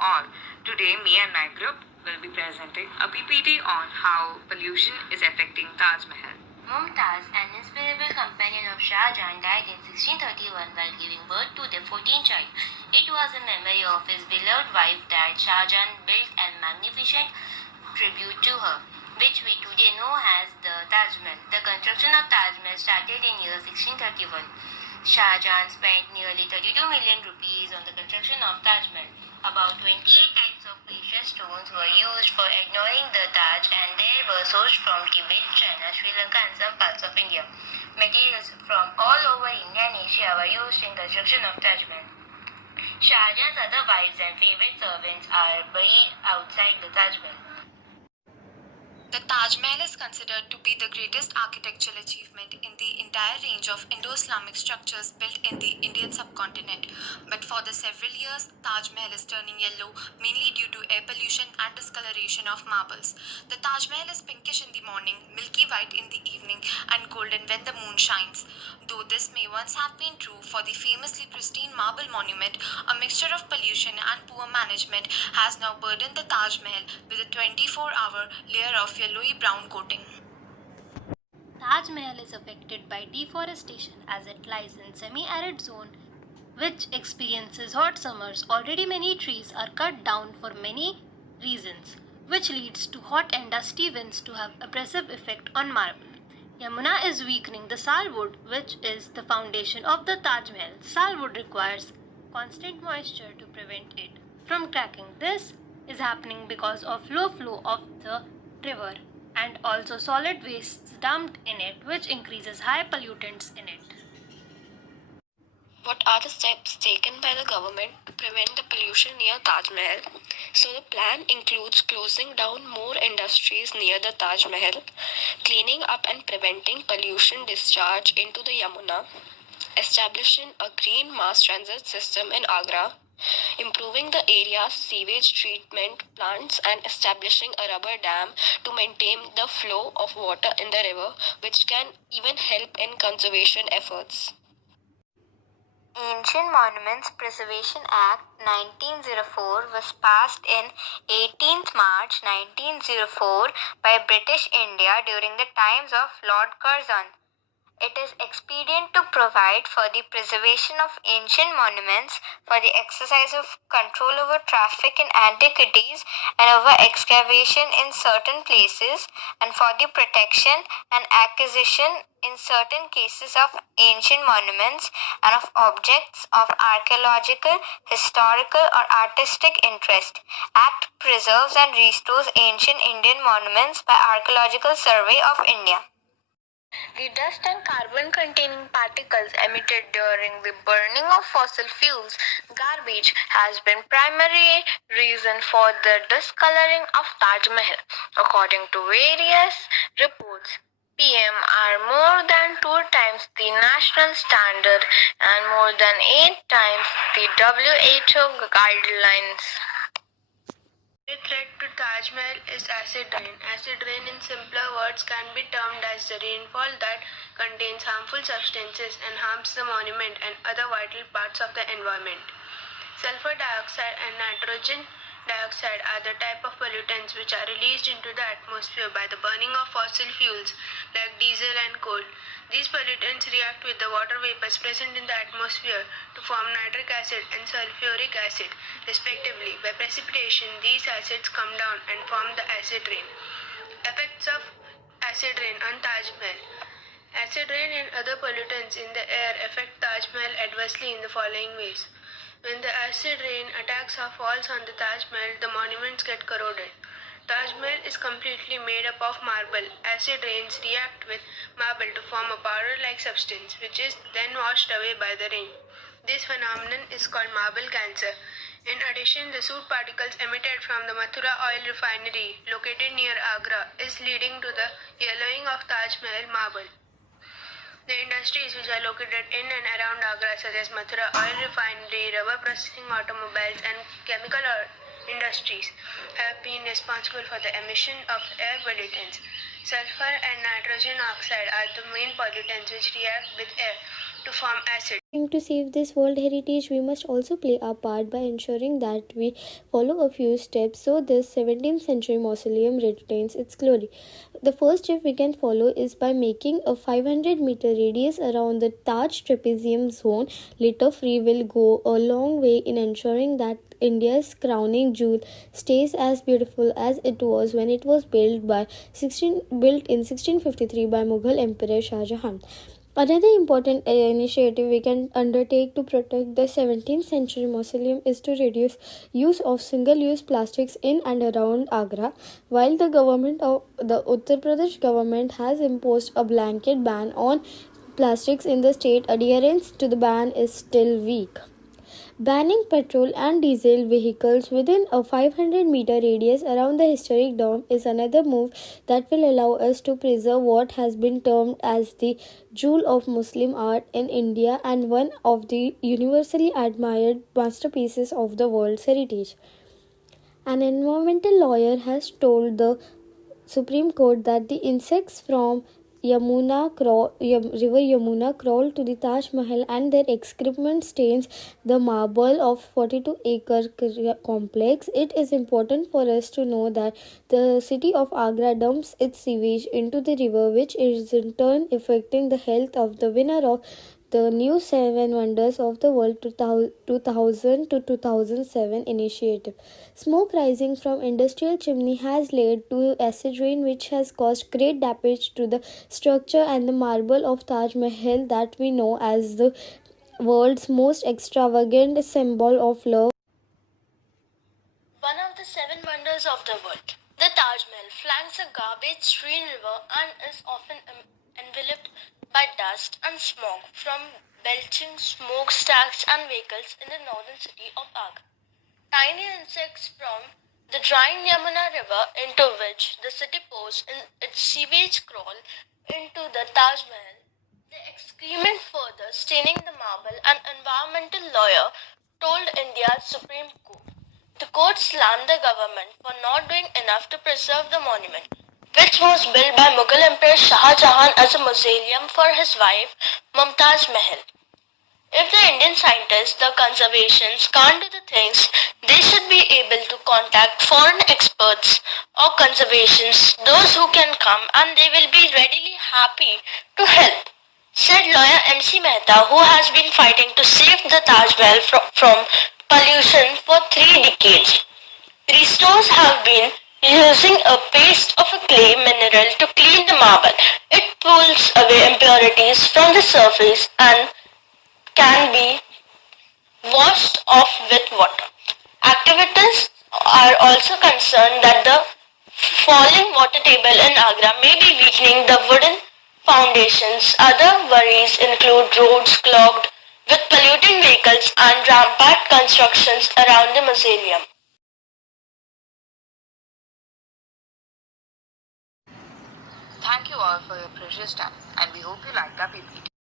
all. Today, me and my group will be presenting a PPT on how pollution is affecting Taj Mahal. Mumtaz, an inseparable companion of Shah Jahan, died in 1631 while giving birth to their 14th child. It was in memory of his beloved wife that Shah Jahan built a magnificent tribute to her, which we today know as the Taj Mahal. The construction of Taj Mahal started in year 1631. Shah Jahan spent nearly 32 million rupees on the construction of Taj Mahal. About 28 types of precious stones were used for adorning the Taj, and they were sourced from Tibet, China, Sri Lanka, and some parts of India. Materials from all over India and Asia were used in construction of Taj Mahal. Shah Jahan's other wives and favorite servants are buried outside the Taj Mahal. The Taj Mahal is considered to be the greatest architectural achievement in the entire range of Indo-Islamic structures built in the Indian subcontinent. But for the several years, Taj Mahal is turning yellow, mainly due to air pollution and discoloration of marbles. The Taj Mahal is pinkish in the morning, milky white in the evening, and golden when the moon shines. Though this may once have been true for the famously pristine marble monument, a mixture of pollution and poor management has now burdened the Taj Mahal with a 24-hour layer of yellowy brown coating. Taj Mahal is affected by deforestation as it lies in semi-arid zone which experiences hot summers. Already many trees are cut down for many reasons, which leads to hot and dusty winds to have abrasive effect on marble. Yamuna is weakening the salwood, which is the foundation of the Taj Mahal. Salwood requires constant moisture to prevent it from cracking. This is happening because of low flow of the river and also solid wastes dumped in it, which increases high pollutants in it. What are the steps taken by the government to prevent the pollution near Taj Mahal? So the plan includes closing down more industries near the Taj Mahal, cleaning up and preventing pollution discharge into the Yamuna, establishing a green mass transit system in Agra, improving the area's sewage treatment plants, and establishing a rubber dam to maintain the flow of water in the river, which can even help in conservation efforts. Ancient Monuments Preservation Act 1904 was passed in 18th March 1904 by British India during the times of Lord Curzon. It is expedient to provide for the preservation of ancient monuments, for the exercise of control over traffic in antiquities and over excavation in certain places, and for the protection and acquisition in certain cases of ancient monuments and of objects of archaeological, historical, or artistic interest. Act preserves and restores ancient Indian monuments by Archaeological Survey of India. The dust and carbon containing particles emitted during the burning of fossil fuels garbage has been primary reason for the discoloring of Taj Mahal. According to various reports, PM are more than 2 times the national standard and more than 8 times the WHO guidelines. The threat to Taj Mahal is acid rain. Acid rain, in simpler words, can be termed as the rainfall that contains harmful substances and harms the monument and other vital parts of the environment. Sulfur dioxide and nitrogen dioxide are the type of pollutants which are released into the atmosphere by the burning of fossil fuels like diesel and coal. These pollutants react with the water vapors present in the atmosphere to form nitric acid and sulfuric acid, respectively. By precipitation, these acids come down and form the acid rain. Effects of acid rain on Taj Mahal. Acid rain and other pollutants in the air affect Taj Mahal adversely in the following ways. When the acid rain attacks or falls on the Taj Mahal, the monuments get corroded. Taj Mahal is completely made up of marble. Acid rains react with marble to form a powder-like substance, which is then washed away by the rain. This phenomenon is called marble cancer. In addition, the soot particles emitted from the Mathura oil refinery, located near Agra, is leading to the yellowing of Taj Mahal marble. The industries which are located in and around Agra, such as Mathura oil refinery, rubber processing, automobiles, and chemical industries, have been responsible for the emission of air pollutants. Sulfur and nitrogen oxide are the main pollutants which react with air. to form acid. To save this world heritage, we must also play our part by ensuring that we follow a few steps so this 17th century mausoleum retains its glory. The first step we can follow is by making a 500-meter radius around the Taj trapezium zone litter free. Will go a long way in ensuring that India's crowning jewel stays as beautiful as it was when it was built in 1653 by Mughal Emperor Shah Jahan. Another important initiative we can undertake to protect the 17th century mausoleum is to reduce use of single-use plastics in and around Agra. While the Uttar Pradesh government has imposed a blanket ban on plastics in the state, adherence to the ban is still weak. Banning petrol and diesel vehicles within a 500-meter radius around the historic dome is another move that will allow us to preserve what has been termed as the jewel of Muslim art in India and one of the universally admired masterpieces of the world's heritage. An environmental lawyer has told the Supreme Court that the insects from River Yamuna crawl to the Taj Mahal and their excrement stains the marble of 42-acre complex. It is important for us to know that the city of Agra dumps its sewage into the river, which is in turn affecting the health of the winner of the new Seven Wonders of the World 2000 to 2007 initiative. Smoke rising from industrial chimney has led to acid rain, which has caused great damage to the structure and the marble of Taj Mahal that we know as the world's most extravagant symbol of love. One of the seven wonders of the world, the Taj Mahal flanks a garbage-strewn river and is often enveloped by dust and smoke from belching smokestacks and vehicles in the northern city of Agra. Tiny insects from the drying Yamuna River, into which the city pours in its sewage, crawl into the Taj Mahal. The excrement further staining the marble, an environmental lawyer told India's Supreme Court. The court slammed the government for not doing enough to preserve the monument, which was built by Mughal Emperor Shah Jahan as a mausoleum for his wife Mumtaz Mahal. If the Indian scientists, the conservationists, can't do the things, they should be able to contact foreign experts or conservationists, those who can come, and they will be readily happy to help, said lawyer M.C. Mehta, who has been fighting to save the Taj Mahal from pollution for 3 decades. Restorers have been using a paste of a clay mineral to clean the marble. It pulls away impurities from the surface and can be washed off with water. Activists are also concerned that the falling water table in Agra may be weakening the wooden foundations. Other worries include roads clogged with polluting vehicles and rampant constructions around the mausoleum. Thank you all for your precious time, and we hope you liked our PPT.